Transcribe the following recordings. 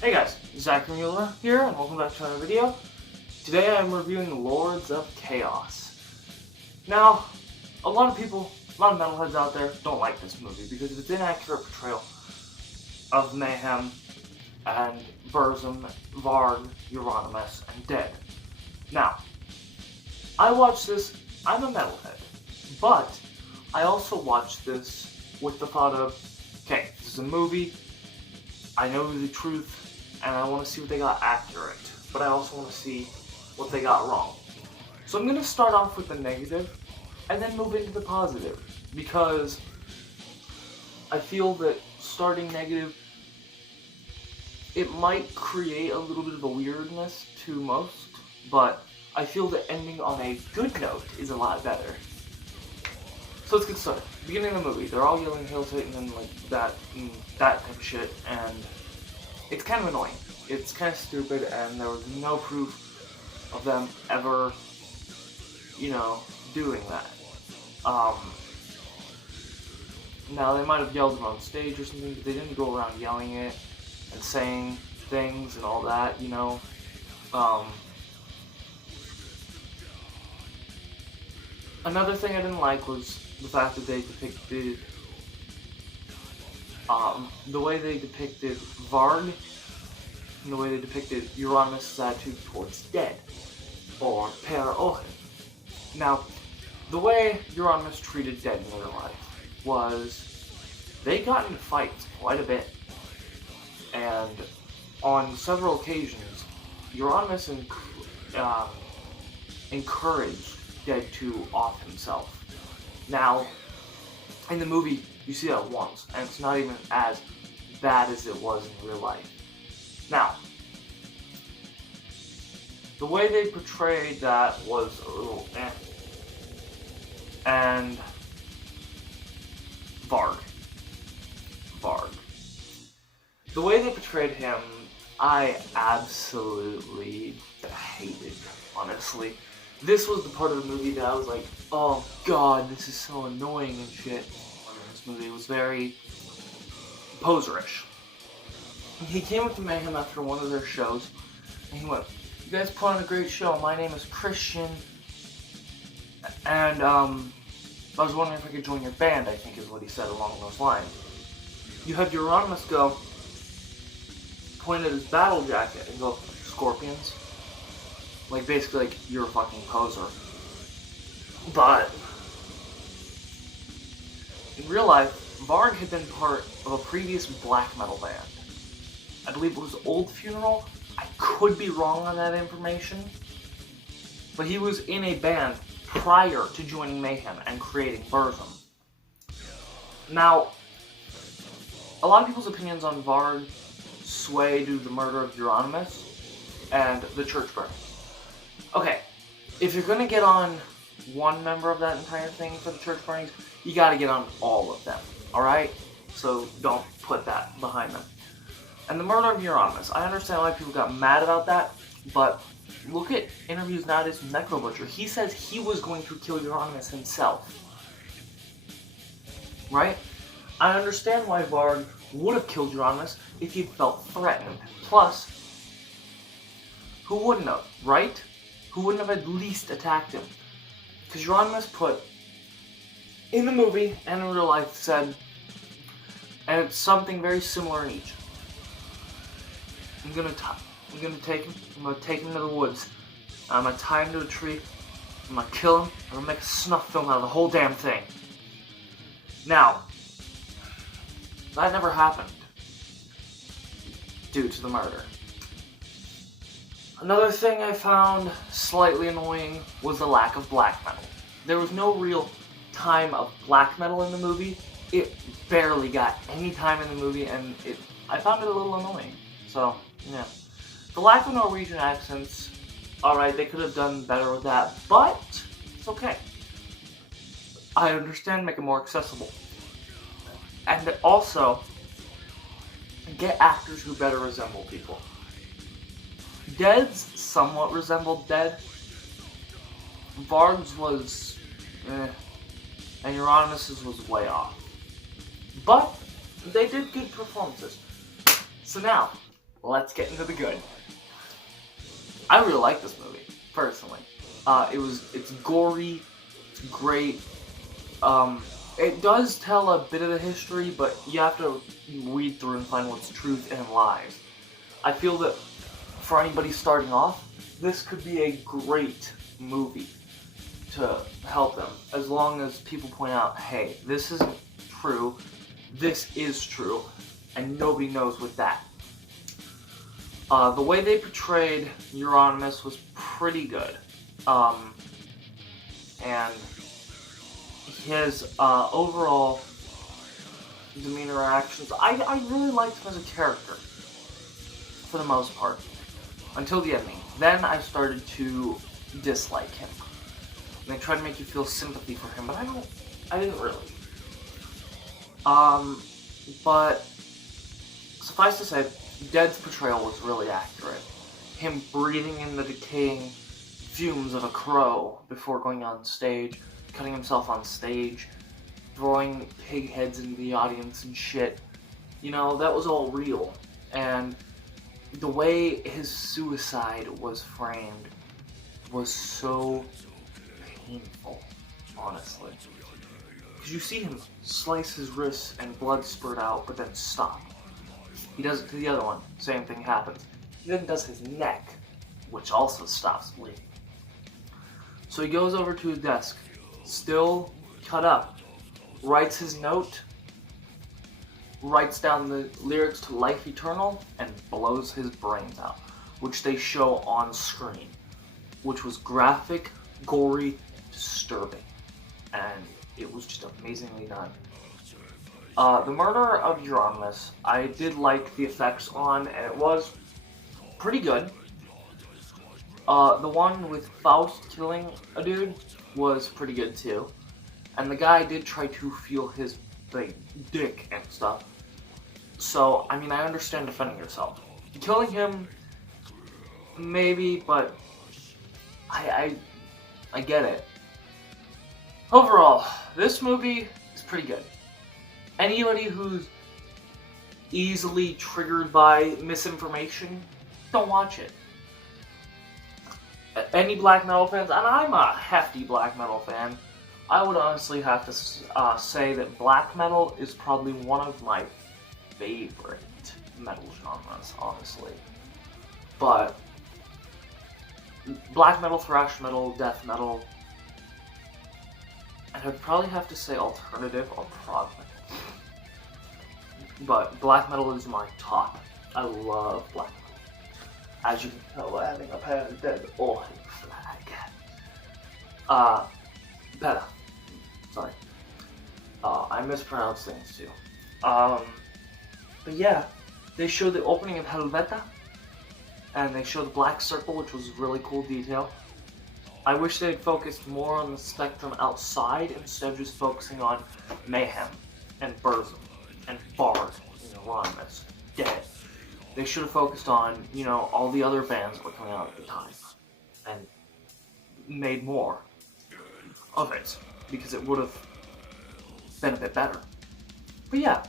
Hey guys, Zach Mueller here, and welcome back to another video. Today I'm reviewing Lords of Chaos. Now, a lot of metalheads out there don't like this movie because of its inaccurate portrayal of Mayhem and Burzum, Varg, Euronymous, and Dead. Now, I watched this, I'm a metalhead, but I also watched this with the thought of, okay, this is a movie, I know the truth, and I want to see what they got accurate, but I also want to see what they got wrong. So I'm going to start off with the negative, and then move into the positive, because I feel that starting negative, it might create a little bit of a weirdness to most, but I feel that ending on a good note is a lot better. So let's get started. Beginning of the movie, they're all yelling "Hail Satan" and like that type of shit, and it's kind of annoying. It's kind of stupid, and there was no proof of them ever, doing that. Now, they might have yelled it on stage or something, but they didn't go around yelling it and saying things and all that, Another thing I didn't like was the fact that they depicted, the way they depicted Varg, and the way they depicted Euronymous' attitude towards Dead, or Per Ohen. Now, the way Euronymous treated Dead in real life was, they got into fights quite a bit, and on several occasions, Euronymous encouraged Dead to off himself. Now, in the movie, you see that once, and it's not even as bad as it was in real life. Now, the way they portrayed that was a little eh. And Varg. The way they portrayed him, I absolutely hated, honestly. This was the part of the movie that I was like, oh god, this is so annoying and shit. This movie was very poserish. He came up to Mayhem after one of their shows, and he went, "You guys put on a great show, my name is Christian, and I was wondering if I could join your band," I think is what he said along those lines. You have Euronymous go, point at his battle jacket and go, "Scorpions?" Like, basically, like, you're a fucking poser. But in real life, Varg had been part of a previous black metal band. I believe it was Old Funeral. I could be wrong on that information. But he was in a band prior to joining Mayhem and creating Burzum. Now, a lot of people's opinions on Varg sway due to the murder of Euronymous and the church burning. Okay, if you're gonna get on one member of that entire thing for the church burnings, you gotta get on all of them, alright? So don't put that behind them. And the murder of Euronymous, I understand why people got mad about that, but look at interviews nowadays with Necro Butcher. He says he was going to kill Euronymous himself. Right? I understand why Varg would have killed Euronymous if he felt threatened. Plus, who wouldn't have, right? Who wouldn't have at least attacked him? Because Euronymous put, in the movie and in real life, said, and it's something very similar in each. I'm gonna take him to the woods. I'm gonna tie him to a tree. I'm gonna kill him. I'm gonna make a snuff film out of the whole damn thing. Now, that never happened due to the murder. Another thing I found slightly annoying was the lack of black metal. There was no real time of black metal in the movie. It barely got any time in the movie, and I found it a little annoying. So, yeah. The lack of Norwegian accents, alright, they could have done better with that, but it's okay. I understand, make it more accessible. And also, get actors who better resemble people. Dead's somewhat resembled Dead. Varg's was and Euronymous' was way off. But they did good performances. So now, let's get into the good. I really like this movie, personally. It's gory, great. It does tell a bit of the history, but you have to weed through and find what's truth and lies. I feel that for anybody starting off, this could be a great movie to help them, as long as people point out, hey, this isn't true, this is true, and nobody knows what that. The way they portrayed Euronymous was pretty good. And his overall demeanor and actions, I really liked him as a character, for the most part, until the ending. Then I started to dislike him. And they tried to make you feel sympathy for him, but I didn't really. But suffice to say, Dead's portrayal was really accurate. Him breathing in the decaying fumes of a crow before going on stage, cutting himself on stage, throwing pig heads into the audience and shit. You know, that was all real. And the way his suicide was framed was so painful, honestly. Because you see him slice his wrists and blood spurt out, but then stop. He does it to the other one, same thing happens. He then does his neck, which also stops bleeding. So he goes over to his desk, still cut up, writes his note, writes down the lyrics to Life Eternal, and blows his brains out, which they show on screen, which was graphic, gory, disturbing, and it was just amazingly done. The murder of Euronymous, I did like the effects on, and it was pretty good. The one with Faust killing a dude was pretty good too. And the guy did try to feel his, like, dick and stuff. So, I mean, I understand defending yourself. Killing him, maybe, but I get it. Overall, this movie is pretty good. Anybody who's easily triggered by misinformation, don't watch it. Any black metal fans, and I'm a hefty black metal fan, I would honestly have to say that black metal is probably one of my favorite metal genres, honestly. But black metal, thrash metal, death metal, and I'd probably have to say alternative or prog metal. But black metal is my top. I love black metal. As you can tell by having a pair of dead or flag. Better. Sorry. I mispronounce things too. But yeah, they show the opening of Helveta, and they show the black circle, which was a really cool detail. I wish they'd focused more on the spectrum outside instead of just focusing on Mayhem and Burzum and Bard and Euronymous, Dead. They should have focused on, you know, all the other bands that were coming out at the time and made more of it, because it would have been a bit better. But yeah,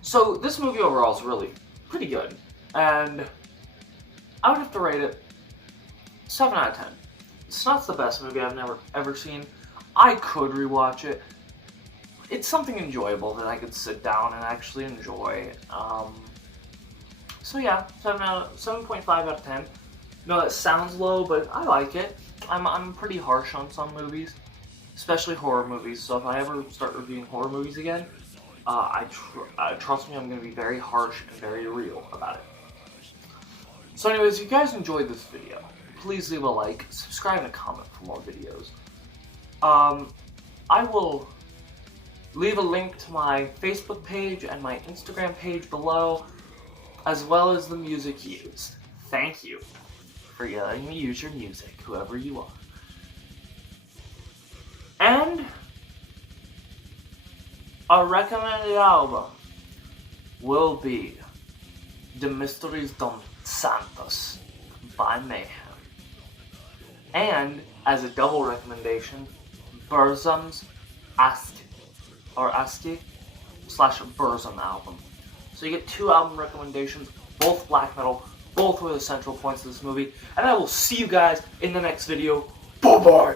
so this movie overall is really pretty good, and I would have to rate it 7 out of 10. It's not the best movie I've ever seen. I could rewatch it. It's something enjoyable that I could sit down and actually enjoy. So yeah, 7.5 out of 10. No, that sounds low, but I like it. I'm pretty harsh on some movies, especially horror movies. So if I ever start reviewing horror movies again, trust me, I'm going to be very harsh and very real about it. So anyways, if you guys enjoyed this video, please leave a like, subscribe, and a comment for more videos. I will leave a link to my Facebook page and my Instagram page below, as well as the music used. Thank you for letting me use your music, whoever you are. And our recommended album will be The Mysteries of Santos by Mayhem. And, as a double recommendation, Burzum's aske / Burzum album. So you get 2 album recommendations both black metal, both were the central points of this movie, and I will see you guys in the next video. Bye-bye!